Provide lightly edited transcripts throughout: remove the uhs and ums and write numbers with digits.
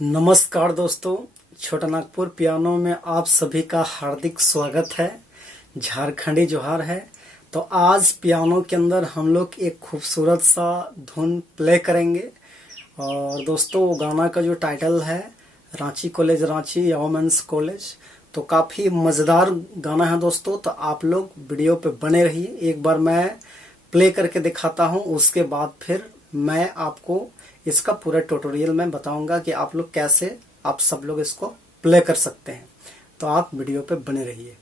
नमस्कार दोस्तों, छोटा नागपुर पियानो में आप सभी का हार्दिक स्वागत है। झारखंडी जोहार है। तो आज पियानो के अंदर हम लोग एक खूबसूरत सा धुन प्ले करेंगे। और दोस्तों वो गाना का जो टाइटल है Ranchi college Ranchi women's college, तो काफ़ी मज़ेदार गाना है दोस्तों। तो आप लोग वीडियो पे बने रहिए। एक बार मैं प्ले करके दिखाता हूँ, उसके बाद फिर मैं आपको इसका पूरा ट्यूटोरियल में बताऊंगा कि आप लोग कैसे आप सब लोग इसको प्ले कर सकते हैं। तो आप वीडियो पे बने रहिए।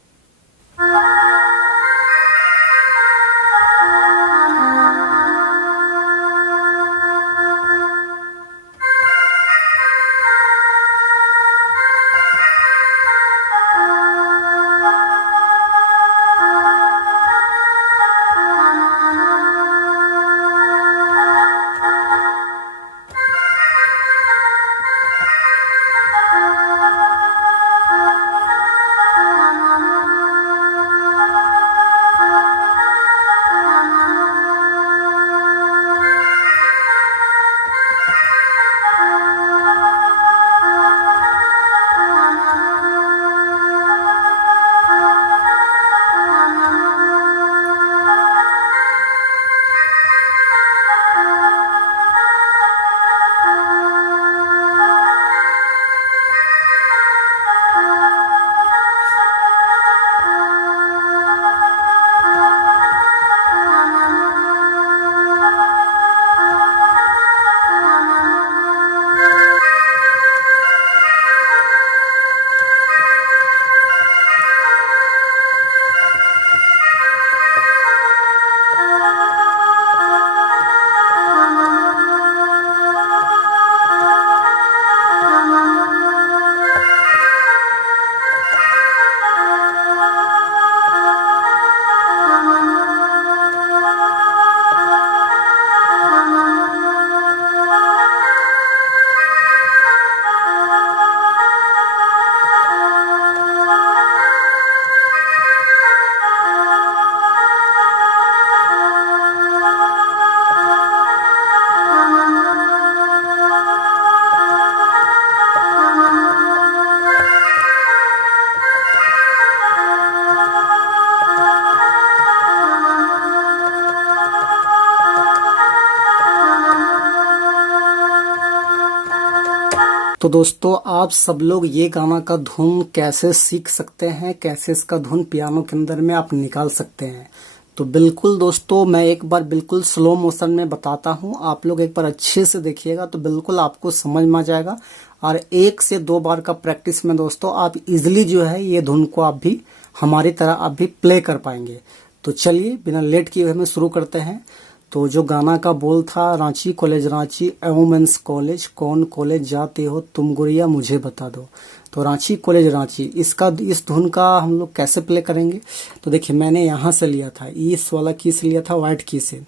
तो दोस्तों आप सब लोग ये गाना का धुन कैसे सीख सकते हैं, कैसे इसका धुन पियानो के अंदर में आप निकाल सकते हैं। तो बिल्कुल दोस्तों मैं एक बार बिल्कुल स्लो मोशन में बताता हूँ, आप लोग एक बार अच्छे से देखिएगा तो बिल्कुल आपको समझ में आ जाएगा। और 1 से 2 बार का प्रैक्टिस में दोस्तों आप इजिली जो है ये धुन को आप भी हमारी तरह आप भी प्ले कर पाएंगे। तो चलिए बिना लेट किए हुए हम शुरू करते हैं। तो जो गाना का बोल था Ranchi college Ranchi women's college, कौन कॉलेज जाते हो तुम गुड़िया मुझे बता दो। तो रांची कॉलेज रांची, इस धुन का हम लोग कैसे प्ले करेंगे। तो देखिए मैंने यहाँ से लिया था, इस वाला की से लिया था, वाइट की से,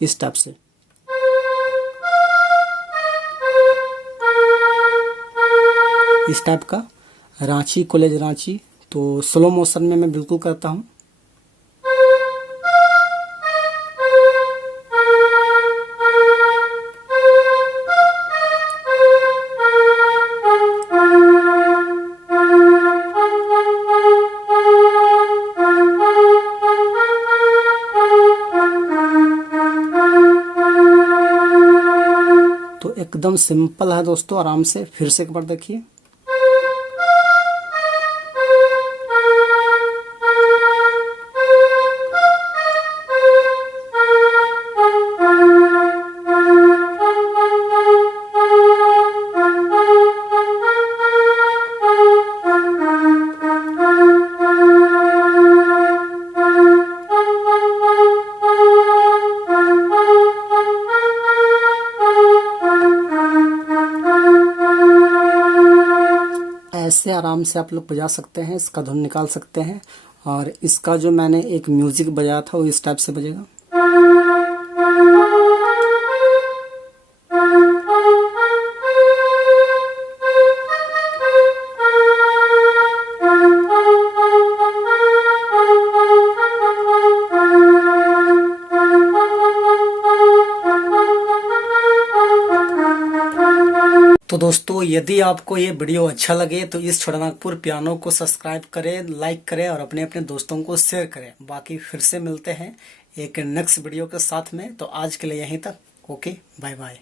इस टाइप से। इस टाइप का रांची कॉलेज रांची। तो स्लो मोशन में मैं बिल्कुल करता हूँ। तो एकदम सिंपल है दोस्तों, आराम से फिर से एक बार देखिए। ऐसे आराम से आप लोग बजा सकते हैं, इसका धुन निकाल सकते हैं। और इसका जो मैंने एक म्यूजिक बजाया था वो इस टाइप से बजेगा। तो दोस्तों यदि आपको ये वीडियो अच्छा लगे तो इस छोटानागपुर पियानो को सब्सक्राइब करें, लाइक करें और अपने अपने दोस्तों को शेयर करें। बाकी फिर से मिलते हैं एक नेक्स्ट वीडियो के साथ में। तो आज के लिए यहीं तक। Okay, bye bye.